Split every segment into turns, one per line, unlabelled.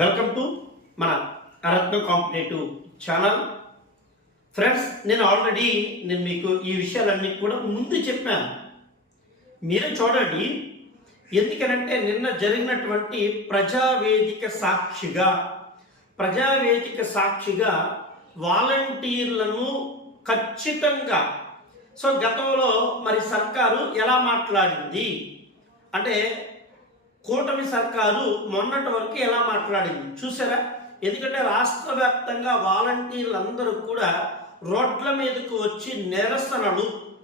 Welcome to మన Ratna competitive channel friends నేను already నేను మీకు ఈ విషయాలన్నీ కూడా ముందు చెప్పాను. మీరే చూడండి ఎందుకనంటే నిన్న జరిగినటువంటి ప్రజావేదిక సాక్షిగా ప్రజావేదిక సాక్షిగా వాలంటీర్లను ఖచ్చితంగా సో గతంలో మరి సర్కారు ఎలా మాట్లాడింది? అంటే కూటమి సర్కారు మొన్నటి వరకు ఎలా మాట్లాడింది? చూసారా? ఎందుకంటే రాష్ట్ర వ్యాప్తంగా వాలంటీర్లు అందరూ కూడా రోడ్ల మీదకు వచ్చి నిరసనలు.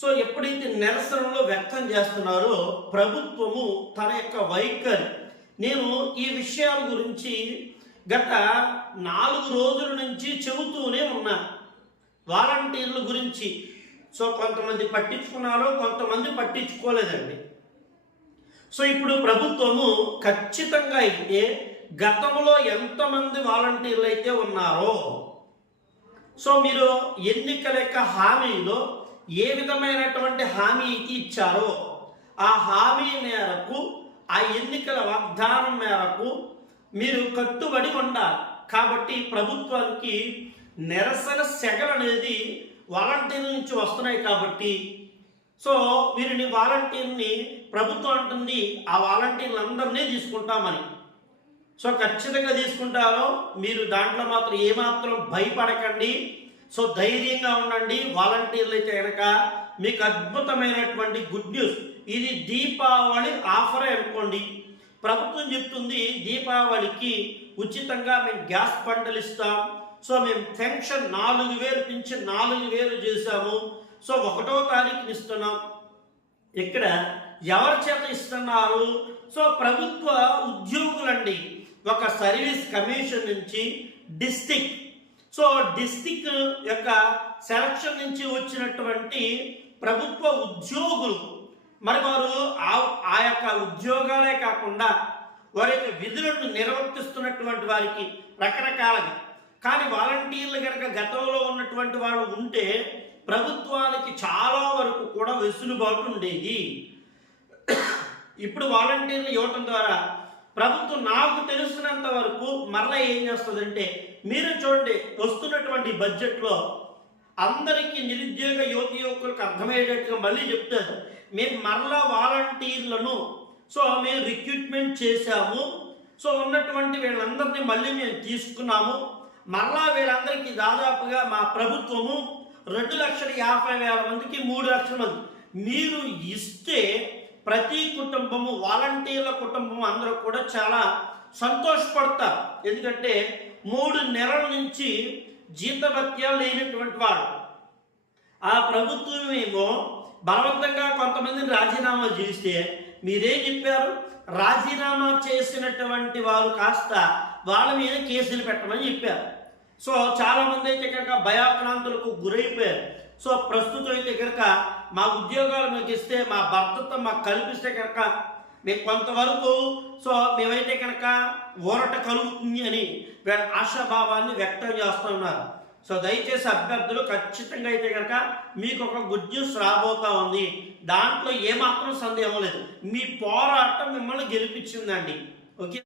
సో ఎప్పుడైతే నిరసనలు వ్యక్తం చేస్తున్నారో ప్రభుత్వము తన యొక్క వైఖరి. నేను ఈ విషయాల గురించి గత నాలుగు రోజుల నుంచి చెబుతూనే ఉన్నా. వాలంటీర్ల గురించి. సో కొంతమంది పట్టించుకున్నారో కొంతమంది పట్టించుకోలేదండి. సో ఇప్పుడు ప్రభుత్వము ఖచ్చితంగా అయితే గతంలో ఎంతమంది వాలంటీర్లు అయితే ఉన్నారో సో మీరు ఎన్నికల యొక్క హామీలో ఏ విధమైనటువంటి హామీ అయితే ఇచ్చారో ఆ హామీ మేరకు ఆ ఎన్నికల వాగ్దానం మేరకు మీరు కట్టుబడి ఉండాలి. కాబట్టి ప్రభుత్వానికి నిరసన సెగలు అనేది వాలంటీర్ల నుంచి వస్తున్నాయి కాబట్టి సో వీరిని వాలంటీర్ని ప్రభుత్వం అంటుంది ఆ వాలంటీర్లందరినీ తీసుకుంటామని. సో ఖచ్చితంగా తీసుకుంటారో మీరు దాంట్లో మాత్రం ఏమాత్రం భయపడకండి. సో ధైర్యంగా ఉండండి వాలంటీర్లు అయితే కనుక మీకు అద్భుతమైనటువంటి గుడ్ న్యూస్. ఇది దీపావళి ఆఫర్ అనుకోండి. ప్రభుత్వం చెప్తుంది దీపావళికి ఉచితంగా మేము గ్యాస్ బండలు ఇస్తాం సో మేము పెన్షన్ నాలుగు వేలు పెంచి నాలుగు వేలు చేశాము. సో ఒకటో తారీఖుని ఇస్తున్నాం. ఇక్కడ ఎవరి చేత ఇస్తున్నారు? సో ప్రభుత్వ ఉద్యోగులండి ఒక సర్వీస్ కమిషన్ నుంచి డిస్టిక్. సో డిస్టిక్ యొక్క సెలక్షన్ నుంచి వచ్చినటువంటి ప్రభుత్వ ఉద్యోగులు మరి వారు ఆ ఆ యొక్క ఉద్యోగాలే కాకుండా వారి యొక్క విధులను నిర్వర్తిస్తున్నటువంటి వారికి రకరకాలుగా కానీ వాలంటీర్లు కనుక గతంలో ఉన్నటువంటి వాళ్ళు ఉంటే ప్రభుత్వానికి చాలా వరకు కూడా వెసులుబాటు ఉండేది. ఇప్పుడు వాలంటీర్లు ఇవ్వటం ద్వారా ప్రభుత్వం నాకు తెలిసినంత వరకు మరలా ఏం చేస్తుందంటే మీరు చూడండి వస్తున్నటువంటి బడ్జెట్లో అందరికీ నిరుద్యోగ యువతి యువకులకు అర్థమయ్యేటట్టుగా మళ్ళీ చెప్తారు. మేము మరలా వాలంటీర్లను సో మేము రిక్రూట్మెంట్ చేశాము. సో ఉన్నటువంటి వీళ్ళందరినీ మళ్ళీ మేము తీసుకున్నాము. మరలా వీళ్ళందరికీ దాదాపుగా మా ప్రభుత్వము రెండు లక్షల యాభై వేల మందికి మూడు లక్షల మంది. మీరు ఇస్తే ప్రతి కుటుంబము వాలంటీర్ల కుటుంబం అందరూ కూడా చాలా సంతోషపడతారు. ఎందుకంటే మూడు నెలల నుంచి జీతభత్యాలు లేనటువంటి వాడు ఆ ప్రభుత్వం ఏమో బలవంతంగా కొంతమందిని రాజీనామా చేస్తే మీరేం చెప్పారు? రాజీనామా చేసినటువంటి వారు కాస్త వాళ్ళ మీద కేసులు పెట్టమని చెప్పారు. సో చాలా మంది అయితే కనుక భయాక్రాంతులకు గురైపోయారు. సో ప్రస్తుతం అయితే కనుక మా ఉద్యోగాలు మీకు ఇస్తే మా భర్తతో మాకు కల్పిస్తే కనుక మీకు కొంతవరకు సో మేమైతే కనుక ఊరట కలుగుతుంది అని వీళ్ళ ఆశాభావాన్ని వ్యక్తం చేస్తున్నారు సో దయచేసి అభ్యర్థులు ఖచ్చితంగా అయితే కనుక మీకు ఒక గుడ్ న్యూస్ రాబోతా ఉంది. దాంట్లో ఏమాత్రం సందేహం లేదు. మీ పోరాటం మిమ్మల్ని గెలిపించిందండి. ఓకే?